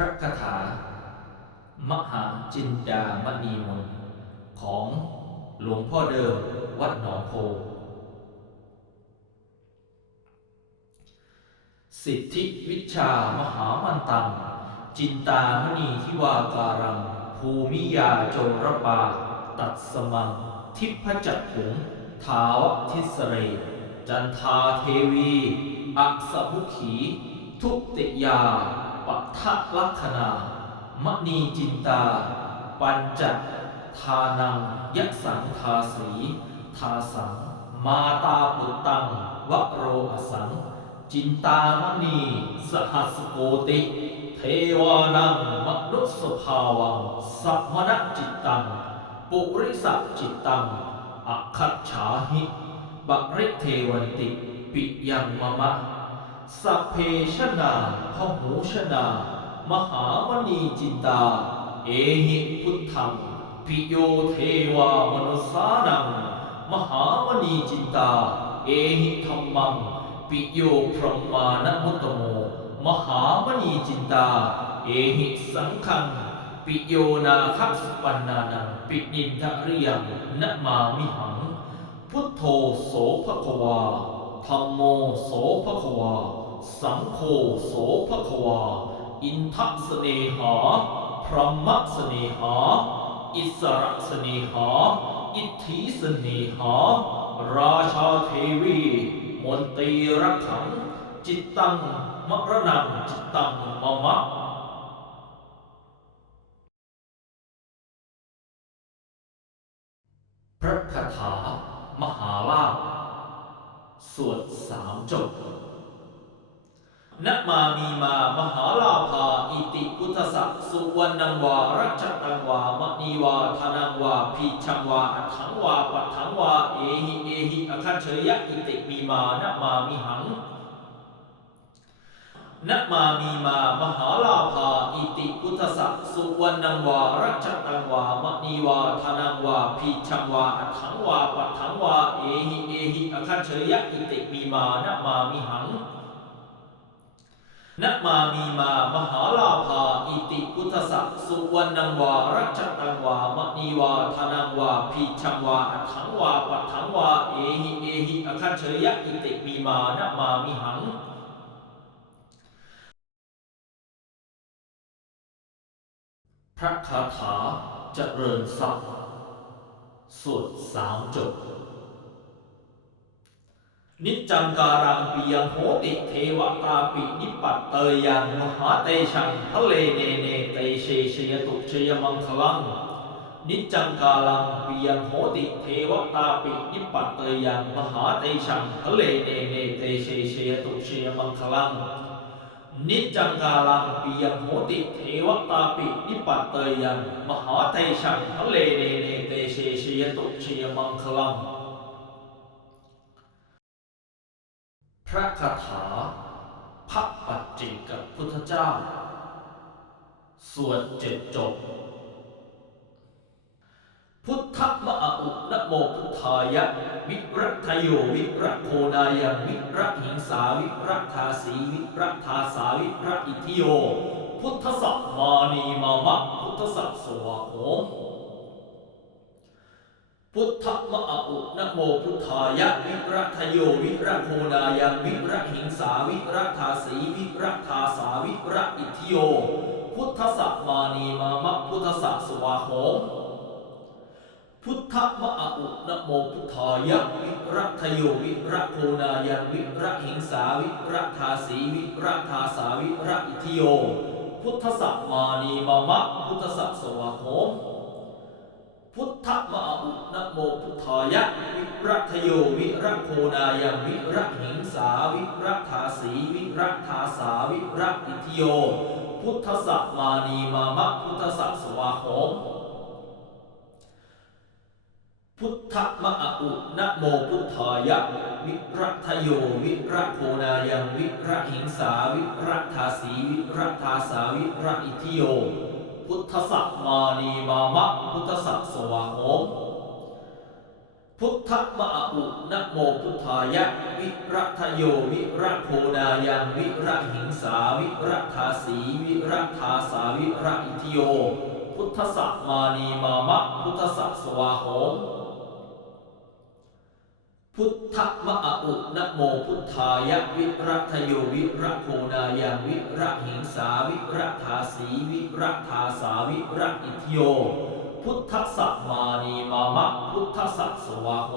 พระคาถา มหาจินดามณีมนของหลวงพ่อเดิมวัดหนองโพ สิทธิวิชามหามันตัง จินตามณีทิวาการัง ภูมิยาโจรปา ตัดสมัง ทิพจักขุงทาวทิสเร จันทาเทวี อักสมุขี ทุติยา ปัทะลักขณามณีจินตา ปัญจทานังยะสังทาสีทาสัง มาตาปุตตังวโรอสัง จินตามณีสหัสโกติ เทวานังมนุสภาวัง สัมมณจิตตัง ปุริสจิตตัง อัคคัจฉาหิบริเทวันติ ปิยังมะมะ สัพเพชนาพหูชนา มหามณีจินตา เอหิพุทธังปิโยเทวามนุสานัง มหามณีจินตา เอหิธรรมัง ปิโยพรหมานมุตโม มหามณีจินตา เอหิสังฆัง ปิโยนาคัสปันนานัง ปินินทริยังนมามิหัง พุทโธโสภควาธรรมโมโสภควา สังโฆโสภควา อินทสเนหา พรหมสเนหา อิสระสเนหา อิทธิสเนหา ราชาเทวี มนตรีรักขัง จิตตังมรณังจิตตังมะมะพระคาถามหาลาภสวดสามจบ นมามีมามหาลาภาอิติพุทธสัสสุวรรณังวารัชตังวามณีวาธนังวาพีชังวาอัฏฐังวาปัฏฐังวาเอหิเอหิอคัจเฉยะอิติมีมานมามิหังนมามีมามหาลาภาอิติพุทธสัสสุวรรณังวารัชตังวามณีวาธนังวาพีชังวาอัฏฐังวาปัฏฐังวาเอหิเอหิอคัจเฉยะอิติมีมานมามิหัง นะมามีมามหาลาภาอิติพุทธสัสสุวรรณังวารัชตังวามณีวาธนังวาพีชังวาอัฏฐังวาปัฏฐังวาเอหิเอหิอคัจเฉยะอิติมีมานะมามิหังพระคาถาเจริญทรัพย์สวดสามจบ นิจจังการังปิยังโหติเทวตาปินิปัตเตยังมหาเตชังทะเลเนเนเตเชชยตุชยมังคลังนิจจังกาลังปิยังโหติเทวตาปินิปัตเตยังมหาเตชังทะเลเนเนเตเชชยตุชยมังคลังนิจจังกาลังปิยังโหติเทวตาปินิปัตเตยังมหาเตชังทะเลเนเนเตเชชยตุชยมังคลัง พระคาถาพระปัจเจกพุทธเจ้า สวดเจ็ดจบ พุทธมะอุนโมพุทธายะ วิรัตโยวิรัโคนายวิรัหิงสาวิรัตทาสีวิรัตทาสาวิรัตอิทิโย พุทธสัมมานีมามะพุทธสัสสวะโหม พุทธมะอุนะโมพุทธายะวิรัตโยวิรัโคนายวิรัหิงสาวิรัทาสีวิรัทาสาวิรัอิทิโย พุทธสัมมานีมามะพุทธสัสวะโหพุทธมะอุนะโมพุทธายะวิรัตโยวิรัโคนายวิรัหิงสาวิรัทาสีวิรัทาสาวิรัอิทิโย พุทธสัมมานีมามะพุทธสัสวะโห พุทธมะอุนะโมพุทธายะ วิรัตโยวิรัตโคนายังวิรัตหิงสาวิรัตทาสีวิรัตทาสาวิรัตอิทิโย พุทธสัมมานีมามะพุทธสัสวะโหมพุทธมะอุนะโมพุทธายะ วิรัตโยวิรัตโคนายังวิรัตหิงสาวิรัตทาสีวิรัตทาสาวิรัตอิทิโย พุทธสัมมานีมามะพุทธสัสสวะโหมพุทธมะอุนะโมพุทธายะ วิรัตโยวิรัตโพดายังวิรัหิงสาวิรัทาสีวิรัทาสาวิรัอิทโย พุทธสัมมานีมามะพุทธสัสวาโหม พุทธมะอุนะโมพุทธายะวิรัตโยวิระโคนายังวิระหิงสาวิระทาสีวิระทาสาวิระอิทโย พุทธสัมมานีมามะพุทธสัสวาโห